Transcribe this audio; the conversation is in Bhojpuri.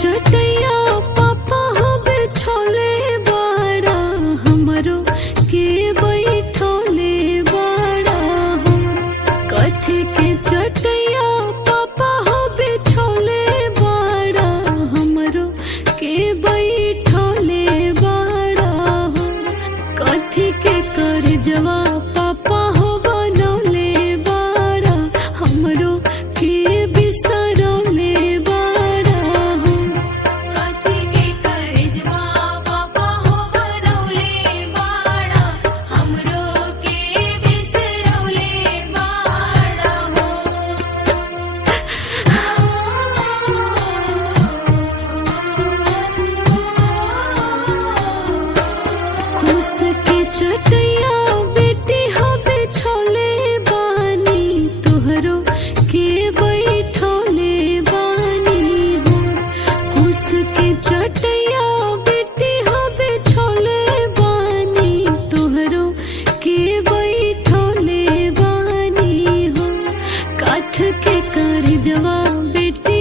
चटैया पापा हवे छोले बाड़ा हमरो के बैठोले बाड़ा हम। कथी के चटैया पापा हवे छोले बाड़ा हमरो के बैठोले बाड़ा हम। कथी के करजवा पापा हो बनौले बाड़ा हमरो के बिसरौले बाड़ा हम। कथी के करजवा पापा हो बनौले बाड़ा हमरो के बिसरौले बाड़ा हो। खुश के चटैया बेटी हवे छोले बानी तोहरो के बैठोले बानी हो। खुश के चटैया बेटी हवे छोले बानी तोहरो के बैठोले बानी हो। काठ के करजवा बेटी